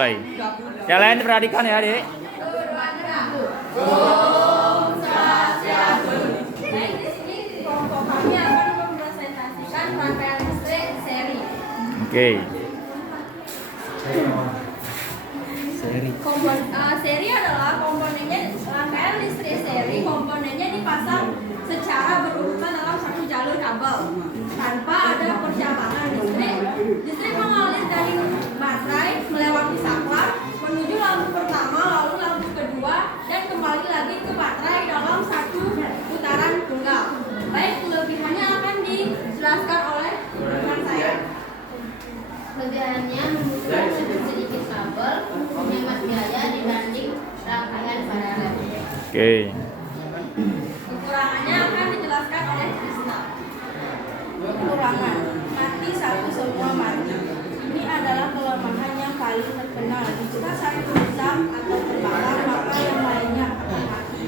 mulai. Yang lain perhatikan ya, Adik. Om Swastiastu. Baik, di sini kelompok kami akan mempresentasikan rangkaian listrik seri. Oke. Seri adalah komponennya rangkaian listrik seri. Komponennya dipasang secara berurutan dalam satu jalur kabel tanpa ada perjalanan listrik. Listrik mengalir dari baterai melewati saklar menuju lampu pertama, lalu lampu kedua, dan kembali lagi ke baterai dalam satu putaran tunggal. Baik, kelebihannya akan dijelaskan oleh rekan saya. Kelebihannya membutuhkan sedikit kabel, menghemat biaya dibanding rangkaian paralel. Oke. Kekurangannya akan dijelaskan oleh Krisna. Kekurangan, mati satu semua mati. Ini adalah kelemahan yang paling terkenal. Jika satu rusak atau terbakar, maka yang lainnya akan mati.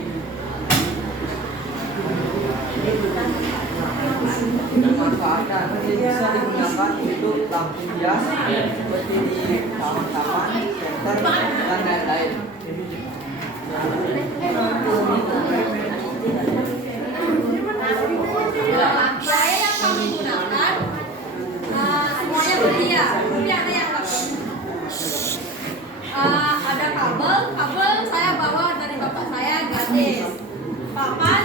Dimanfaatkan, bisa digunakan untuk lampu hias seperti di taman-taman, center, dan lain-lain. Biaya yang kami gunakan semuanya belia, tapi ada yang nggak. Ada kabel saya bawa dari bapak saya gratis. Papan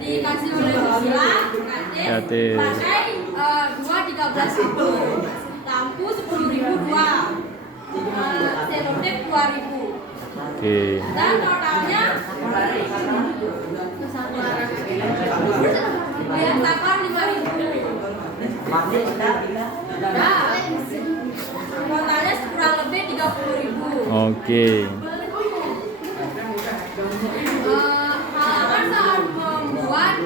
dikasih oleh Sila gratis. Baterai 13.000, lampu 10.000 dua, selotip 2.000. Oke. Dan totalnya biaya takar 5.000. Totalnya kurang lebih 30.000. Oke. Halangan saat membuat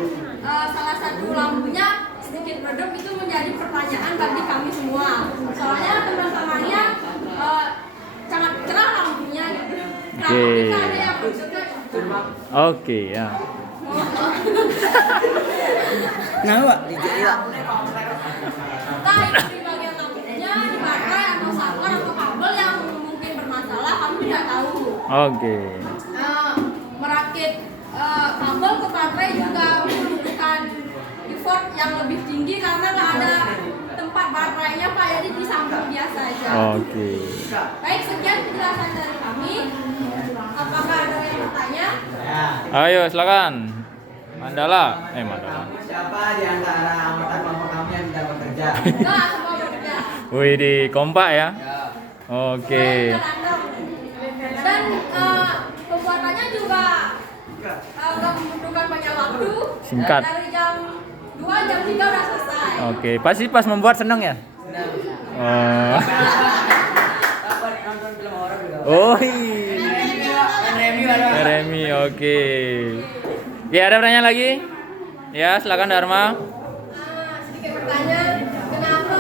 salah satu lampunya sedikit redup itu menjadi pertanyaan bagi kami semua. Soalnya teman-temannya sangat cerah lampunya. Kenapa kita ada yang Oke, ya. Kenapa? Dijadilah. entah itu di bagian lampunya, di baterai atau saklar atau kabel yang mungkin bermasalah, kami tidak tahu. Oke. Merakit kabel ke baterai juga membutuhkan effort yang lebih tinggi karena nggak ada tempat baterainya Pak, jadi disambung biasa aja. Oke. Baik, sekian penjelasan dari kami. Apakah ada yang bertanya? Ayo, silakan. Mandala. Mandala. Siapa di antara anggota kelompok kamu yang tidak bekerja? Enggak, semua bekerja. Wih, di kompak ya. Ya. Oke. Dan pembuatannya juga nggak membutuhkan banyak waktu. Singkat. Dari jam 2, jam 3 udah selesai. Oke, pasti pas membuat seneng ya? Senang. Oh. Dapat nonton film horor juga. Oh, iya. Remi bareng. Remi, oke. Ya, ada pertanyaan lagi? Ya, silakan Dharma. Sedikit pertanyaan, kenapa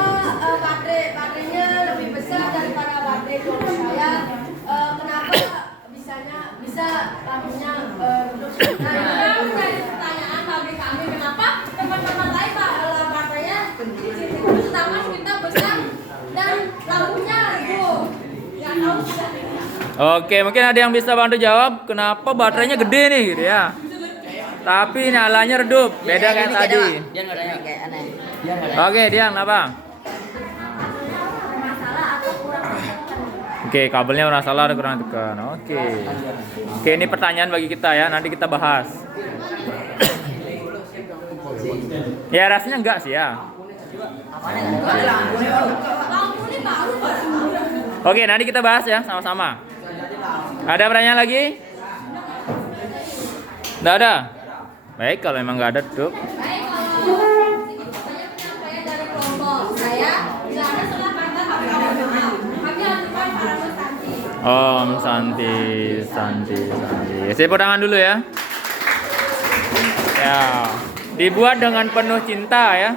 baterainya lebih besar daripada baterai kelompok saya? Kenapa bisa lampunya redup? Nah, itu menjadi pertanyaan bagi kami. Kenapa teman-teman lain baterainya kecil, sedangkan kita besar dan lampunya redup? Nggak tahu sudah. Oke, mungkin ada yang bisa bantu jawab kenapa baterainya gede nih gitu ya. Tapi nyalanya redup, beda kayak tadi. Dia nggak ada kayak aneh. Dia nggak ada. Oke, Diang, apa? Masalah atau kurang tekan. Oke, kabelnya bermasalah ada kurang tekan. Oke. Oke, ini pertanyaan bagi kita ya, nanti kita bahas. Ya, rasanya enggak sih ya. Lampu ini baru Pak. Oke, nanti kita bahas ya sama-sama. Ada pertanyaan lagi? Nggak ada? Baik, kalau memang nggak ada tutup. Baik, kalau sedikit banyak penyampaian dari kelompok saya, bila ada salah kata kami mohon maaf. Kami ajukan para Santi. Om Santi. Tepuk tangan dulu ya. Ya, dibuat dengan penuh cinta ya.